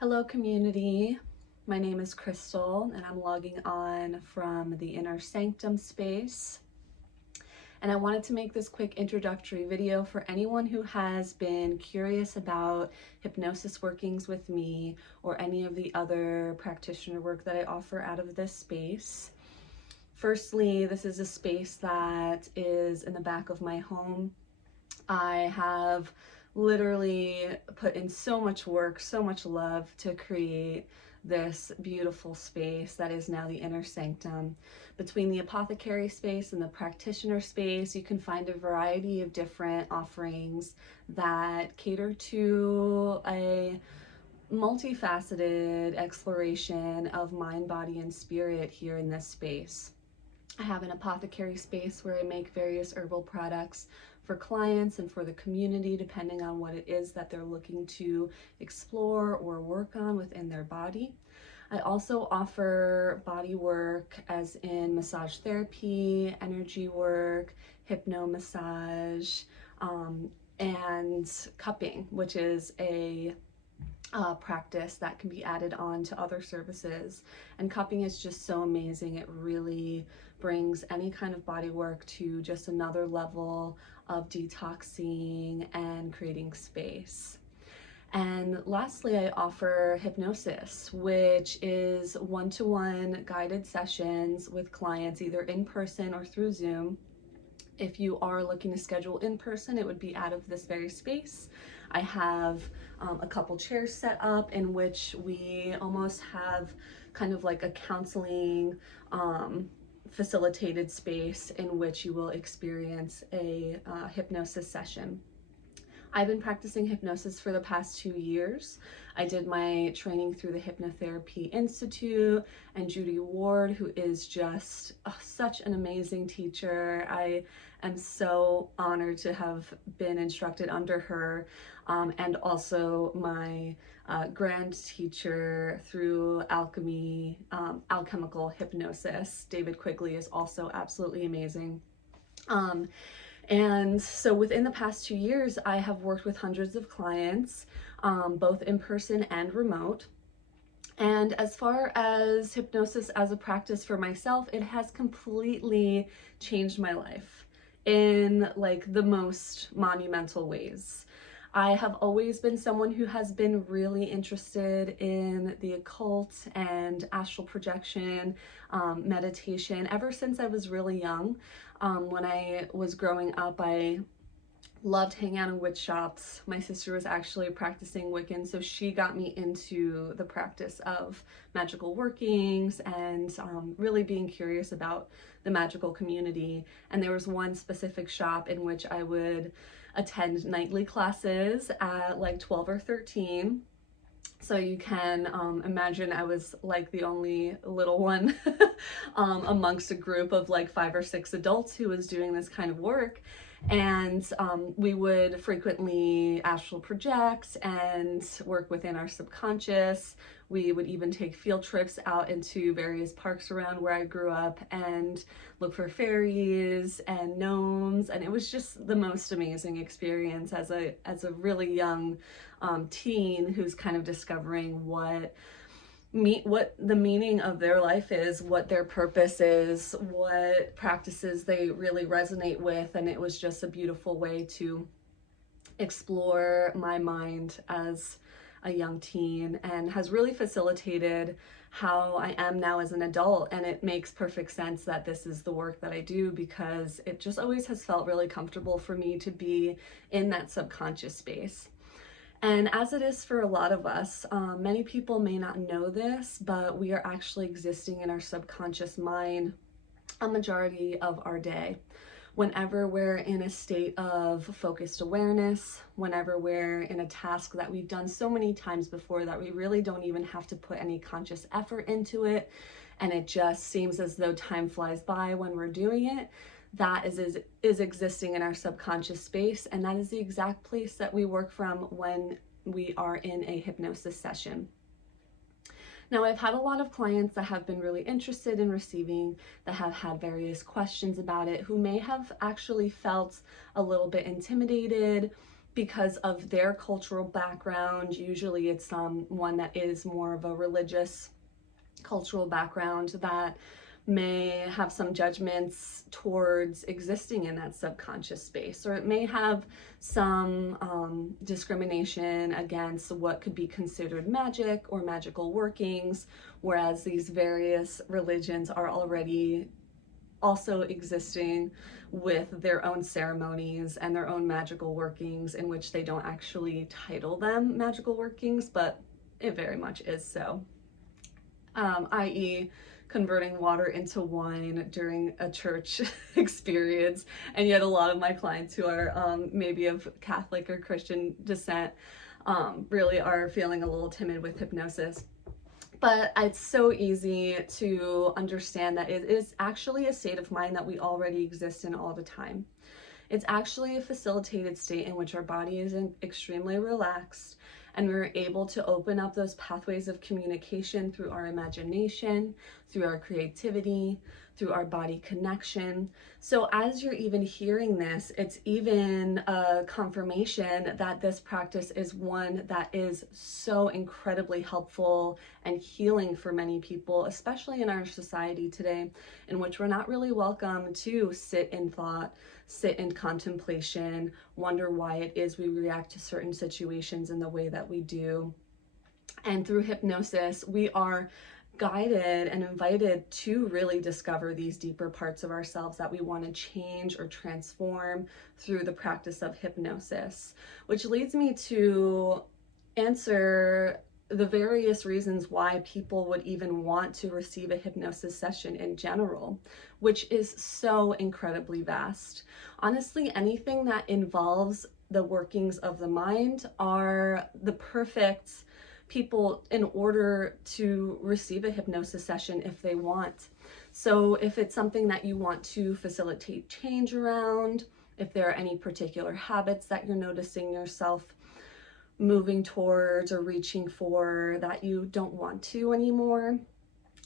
Hello community, my name is Crystal and I'm logging on from the Inner Sanctum space. And I wanted to make this quick introductory video for anyone who has been curious about hypnosis workings with me or any of the other practitioner work that I offer out of this space. Firstly, this is a space that is in the back of my home. I have literally put in so much work, so much love to create this beautiful space that is now the Inner Sanctum. Between the apothecary space and the practitioner space, you can find a variety of different offerings that cater to a multifaceted exploration of mind, body, and spirit here in this space. I have an apothecary space where I make various herbal products for clients and for the community, depending on what it is that they're looking to explore or work on within their body. I also offer body work, as in massage therapy, energy work, hypno massage, and cupping, which is a practice that can be added on to other services. And cupping is just so amazing. It really brings any kind of body work to just another level of detoxing and creating space. And lastly, I offer hypnosis, which is one-to-one guided sessions with clients, either in person or through Zoom. If you are looking to schedule in person, it would be out of this very space. I have a couple chairs set up in which we almost have kind of like a counseling facilitated space in which you will experience a hypnosis session. I've been practicing hypnosis for the past 2 years. I did my training through the Hypnotherapy Institute, and Judy Ward, who is just such an amazing teacher. I am so honored to have been instructed under her, and also my grand teacher through alchemical hypnosis. David Quigley is also absolutely amazing. And so within the past 2 years, I have worked with hundreds of clients, both in person and remote. And as far as hypnosis as a practice for myself, it has completely changed my life in like the most monumental ways. I have always been someone who has been really interested in the occult and astral projection, meditation, ever since I was really young. When I was growing up, I loved hanging out in witch shops. My sister was actually practicing Wiccan, so she got me into the practice of magical workings and really being curious about the magical community. And there was one specific shop in which I would attend nightly classes at like 12 or 13. So you can imagine I was like the only little one amongst a group of like 5 or 6 adults who was doing this kind of work. And we would frequently astral project and work within our subconscious. We would even take field trips out into various parks around where I grew up and look for fairies and gnomes. And it was just the most amazing experience as a really young teen who's kind of discovering what the meaning of their life is, what their purpose is, what practices they really resonate with. And it was just a beautiful way to explore my mind as a young teen, and has really facilitated how I am now as an adult. And it makes perfect sense that this is the work that I do, because it just always has felt really comfortable for me to be in that subconscious space. And as it is for a lot of us, many people may not know this, but we are actually existing in our subconscious mind a majority of our day. Whenever we're in a state of focused awareness, whenever we're in a task that we've done so many times before that we really don't even have to put any conscious effort into it, and it just seems as though time flies by when we're doing it, that is existing in our subconscious space. And that is the exact place that we work from when we are in a hypnosis session. Now, I've had a lot of clients that have been really interested in receiving, that have had various questions about it, who may have actually felt a little bit intimidated because of their cultural background. Usually it's one that is more of a religious cultural background that may have some judgments towards existing in that subconscious space, or it may have some discrimination against what could be considered magic or magical workings, whereas these various religions are already also existing with their own ceremonies and their own magical workings, in which they don't actually title them magical workings, but it very much is so. I.e. converting water into wine during a church experience. And yet a lot of my clients who are maybe of Catholic or Christian descent really are feeling a little timid with hypnosis. But it's so easy to understand that it is actually a state of mind that we already exist in all the time. It's actually a facilitated state in which our body is extremely relaxed, and we're able to open up those pathways of communication through our imagination, through our creativity, through our body connection. So as you're even hearing this, it's even a confirmation that this practice is one that is so incredibly helpful and healing for many people, especially in our society today, in which we're not really welcome to sit in thought, sit in contemplation, wonder why it is we react to certain situations in the way that we do. And through hypnosis, we are guided and invited to really discover these deeper parts of ourselves that we want to change or transform through the practice of hypnosis, which leads me to answer the various reasons why people would even want to receive a hypnosis session in general, which is so incredibly vast. Honestly, anything that involves the workings of the mind are the perfect people in order to receive a hypnosis session if they want. So if it's something that you want to facilitate change around, if there are any particular habits that you're noticing yourself moving towards or reaching for that you don't want to anymore,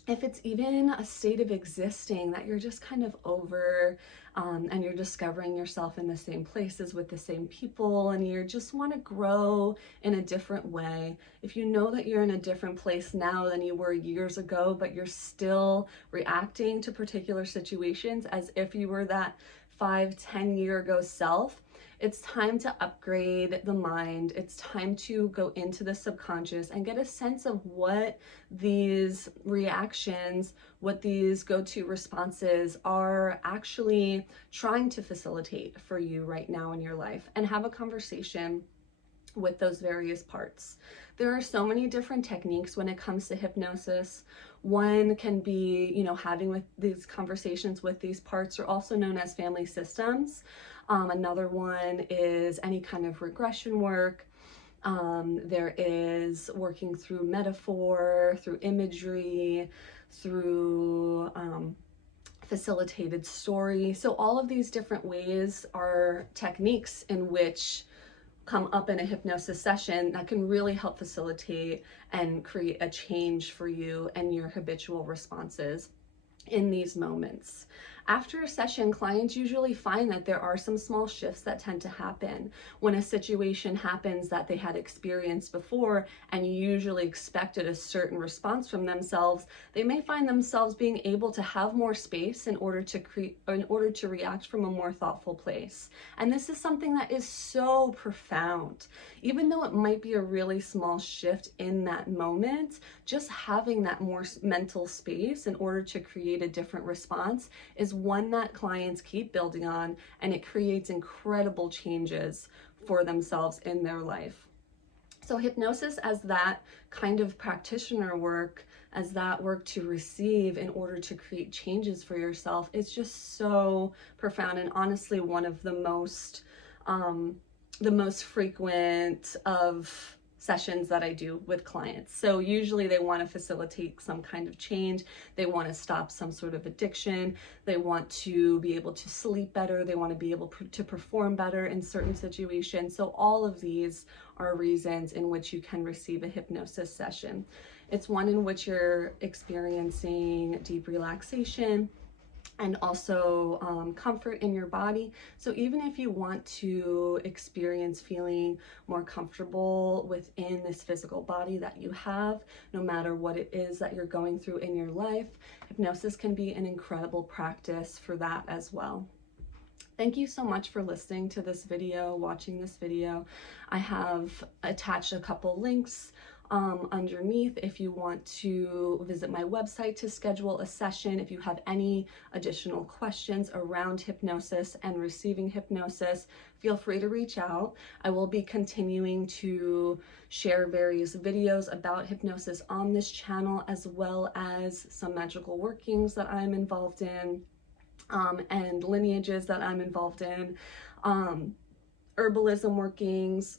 if it's even a state of existing that you're just kind of over, and you're discovering yourself in the same places with the same people, and you just want to grow in a different way. If you know that you're in a different place now than you were years ago, but you're still reacting to particular situations as if you were that 5-10 year ago self, it's time to upgrade the mind. It's time to go into the subconscious and get a sense of what these reactions, what these go-to responses are actually trying to facilitate for you right now in your life, and have a conversation with those various parts. There are so many different techniques when it comes to hypnosis. One can be, having with these conversations with these parts, are also known as family systems. Another one is any kind of regression work. There is working through metaphor, through imagery, through facilitated story. So all of these different ways are techniques in which come up in a hypnosis session that can really help facilitate and create a change for you and your habitual responses in these moments. After a session, clients usually find that there are some small shifts that tend to happen when a situation happens that they had experienced before and usually expected a certain response from themselves. They may find themselves being able to have more space in order to react from a more thoughtful place. And this is something that is so profound. Even though it might be a really small shift in that moment, just having that more mental space in order to create a different response is one that clients keep building on, and it creates incredible changes for themselves in their life. So hypnosis as that kind of practitioner work, as that work to receive in order to create changes for yourself, is just so profound, and honestly one of the most frequent of sessions that I do with clients. So usually they want to facilitate some kind of change. They want to stop some sort of addiction. They want to be able to sleep better. They want to be able to perform better in certain situations. So all of these are reasons in which you can receive a hypnosis session. It's one in which you're experiencing deep relaxation. and also comfort in your body. So even if you want to experience feeling more comfortable within this physical body that you have, no matter what it is that you're going through in your life, hypnosis can be an incredible practice for that as well. Thank you so much for listening to this video, watching this video. I have attached a couple links underneath if you want to visit my website to schedule a session. If you have any additional questions around hypnosis and receiving hypnosis, feel free to reach out. I will be continuing to share various videos about hypnosis on this channel, as well as some magical workings that I'm involved in, and lineages that I'm involved in, herbalism workings,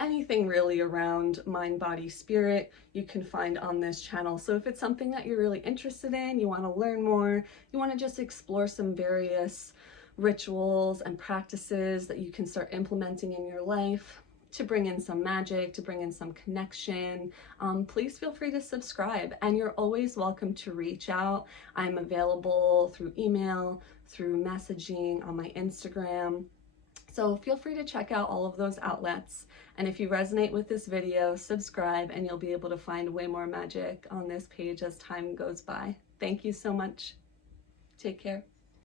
anything really around mind, body, spirit, you can find on this channel. So if it's something that you're really interested in, you want to learn more, you want to just explore some various rituals and practices that you can start implementing in your life to bring in some magic, to bring in some connection, please feel free to subscribe. And you're always welcome to reach out. I'm available through email, through messaging, on my Instagram. So feel free to check out all of those outlets. And if you resonate with this video, subscribe, and you'll be able to find way more magic on this page as time goes by. Thank you so much. Take care.